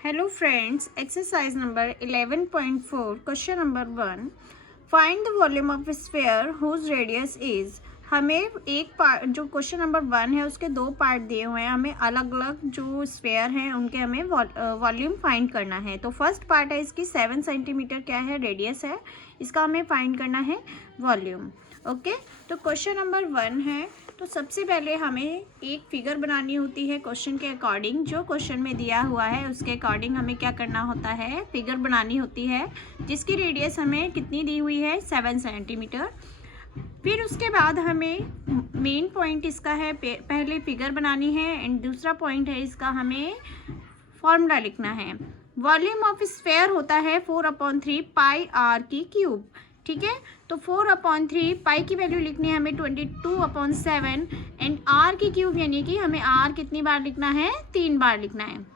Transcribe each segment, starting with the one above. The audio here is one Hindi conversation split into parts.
Hello friends, exercise number 11.4, question number 1. Find the volume of a sphere whose radius is. हमें एक पार्ट जो क्वेश्चन नंबर 1 है उसके दो पार्ट दिए हुए हैं, हमें अलग अलग जो स्फेयर हैं उनके हमें वॉल्यूम फाइंड करना है। तो फर्स्ट पार्ट है इसकी 7 सेंटीमीटर क्या है, रेडियस है, इसका हमें फाइंड करना है वॉल्यूम। ओके, तो क्वेश्चन नंबर 1 है। तो सबसे पहले हमें एक फिगर बनानी होती है क्वेश्चन के अकॉर्डिंग, जो क्वेश्चन में दिया हुआ है उसके अकॉर्डिंग हमें क्या करना होता है, फिगर बनानी होती है जिसकी रेडियस हमें कितनी दी हुई है, 7 सेंटीमीटर। फिर उसके बाद हमें मेन पॉइंट इसका है, पहले फिगर बनानी है एंड दूसरा पॉइंट है इसका हमें फॉर्मूला लिखना है। वॉल्यूम ऑफ स्फेयर होता है 4/3 पाई आर की क्यूब। ठीक है, तो 4/3 पाई की वैल्यू लिखनी है हमें 22/7 एंड आर की क्यूब यानी कि हमें आर कितनी बार लिखना है, 3 बार लिखना है।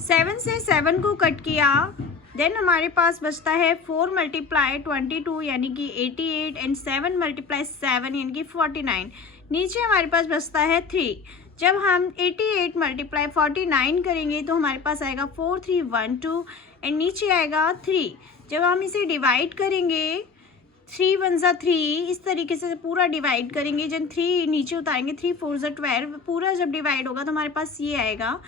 7 से 7 को कट किया, देन हमारे पास बचता है 4 × 22 यानी कि 88 एंड 7 × 7 यानी कि 49। नीचे हमारे पास बचता है 3। जब हम 88 × 49 करेंगे तो हमारे पास आएगा 4312 एंड नीचे आएगा 3। जब हम इसे डिवाइड करेंगे 3 × 1 = 3, इस तरीके से पूरा डिवाइड करेंगे, जब 3 नीचे उतारेंगे 3 × 4 = 12, पूरा जब डिवाइड होगा तो हमारे पास ये आएगा।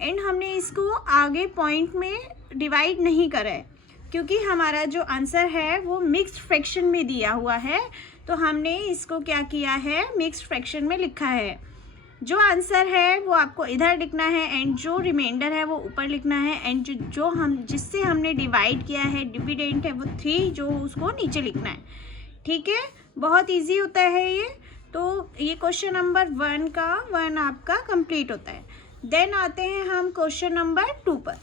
एंड हमने इसको आगे पॉइंट में डिवाइड नहीं करा है क्योंकि हमारा जो आंसर है वो मिक्स्ड फ्रैक्शन में दिया हुआ है, तो हमने इसको क्या किया है, मिक्स्ड फ्रैक्शन में लिखा है। जो आंसर है वो आपको इधर लिखना है एंड जो रिमाइंडर है वो ऊपर लिखना है एंड जो हम जिससे हमने डिवाइड किया है, डिविडेंट है वो 3, जो उसको नीचे लिखना है। ठीक है, बहुत इजी होता है ये। तो ये क्वेश्चन नंबर 1 का 1 आपका कंप्लीट होता है। देन आते हैं हम क्वेश्चन नंबर 2 पर।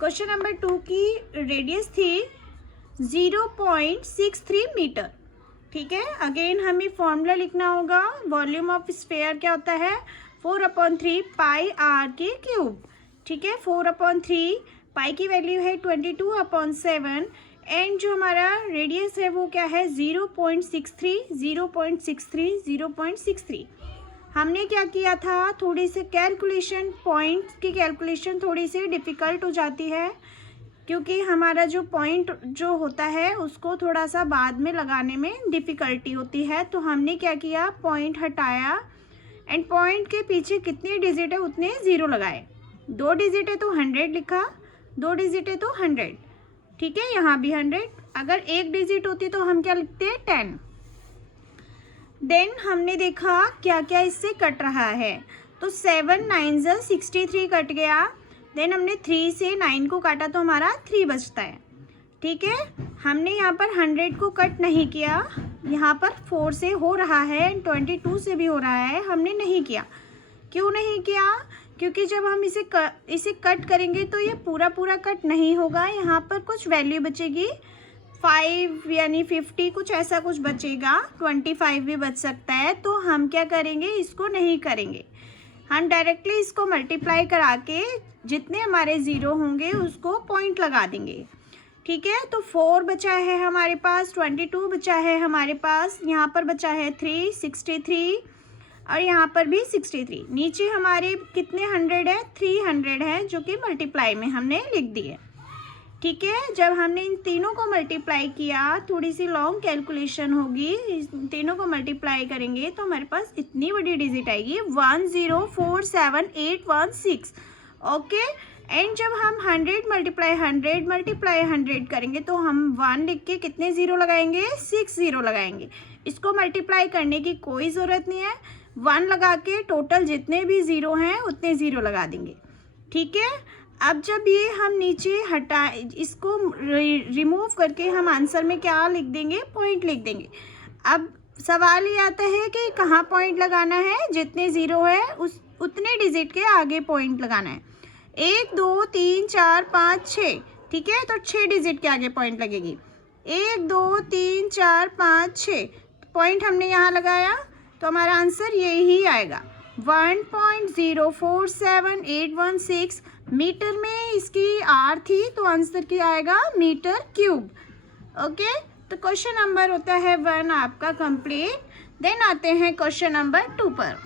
क्वेश्चन नंबर 2 की रेडियस थी 0.63 मीटर। ठीक है, अगेन हमें फॉर्मूला लिखना होगा। वॉल्यूम ऑफ स्फेयर क्या होता है, 4/3 पाई आर की क्यूब। ठीक है, 4/3 पाई की वैल्यू है 22/7 एंड जो हमारा रेडियस है वो क्या है, 0.63। हमने क्या किया था, थोड़ी सी कैलकुलेशन, पॉइंट्स की कैलकुलेशन थोड़ी सी डिफ़िकल्ट हो जाती है क्योंकि हमारा जो पॉइंट जो होता है उसको थोड़ा सा बाद में लगाने में डिफ़िकल्टी होती है। तो हमने क्या किया, पॉइंट हटाया एंड पॉइंट के पीछे कितने डिजिट है उतने ज़ीरो लगाए। 2 डिजिट है तो 100 लिखा, 2 डिजिट है तो 100। ठीक है, यहाँ भी 100। अगर 1 डिजिट होती तो हम क्या लिखते हैं, 10। देन हमने देखा क्या क्या इससे कट रहा है, तो 7 × 9 = 63 कट गया। देन हमने 3 से 9 को काटा तो हमारा 3 बचता है। ठीक है, हमने यहाँ पर 100 को कट नहीं किया, यहाँ पर 4 से हो रहा है, 22 से भी हो रहा है, हमने नहीं किया। क्यों नहीं किया, क्योंकि जब हम इसे कट करेंगे तो ये पूरा कट नहीं होगा, यहाँ पर कुछ वैल्यू बचेगी, 5 यानी 50 कुछ ऐसा कुछ बचेगा, 25 भी बच सकता है। तो हम क्या करेंगे, इसको नहीं करेंगे, हम डायरेक्टली इसको मल्टीप्लाई करा के जितने हमारे ज़ीरो होंगे उसको पॉइंट लगा देंगे। ठीक है, तो 4 बचा है हमारे पास, 22 बचा है हमारे पास, यहाँ पर बचा है 3, 63 और यहाँ पर भी 63। नीचे हमारे कितने 100 है, 300 है, जो कि मल्टीप्लाई में हमने लिख दिए। ठीक है, जब हमने इन तीनों को मल्टीप्लाई किया, थोड़ी सी लॉन्ग कैलकुलेशन होगी, इन तीनों को मल्टीप्लाई करेंगे तो हमारे पास इतनी बड़ी डिजिट आएगी 1047816। ओके, एंड जब हम 100 × 100 करेंगे तो हम 1 लिख के कितने ज़ीरो लगाएंगे, 6 ज़ीरो लगाएंगे। इसको मल्टीप्लाई करने की कोई ज़रूरत नहीं है, 1 लगा के टोटल जितने भी ज़ीरो हैं उतने ज़ीरो लगा देंगे। ठीक है, अब जब ये हम नीचे इसको रिमूव करके हम आंसर में क्या लिख देंगे, पॉइंट लिख देंगे। अब सवाल ये आता है कि कहाँ पॉइंट लगाना है, जितने ज़ीरो है उतने डिजिट के आगे पॉइंट लगाना है। 1 2 3 4 5 6। ठीक है, तो 6 डिजिट के आगे पॉइंट लगेगी। 1 2 3 4 5 6 पॉइंट हमने यहाँ लगाया तो हमारा आंसर यही आएगा, 1.047816 मीटर में इसकी आर थी, तो आंसर क्या आएगा, मीटर क्यूब। ओके, तो क्वेश्चन नंबर होता है 1 आपका कंप्लीट। देन आते हैं क्वेश्चन नंबर 2 पर।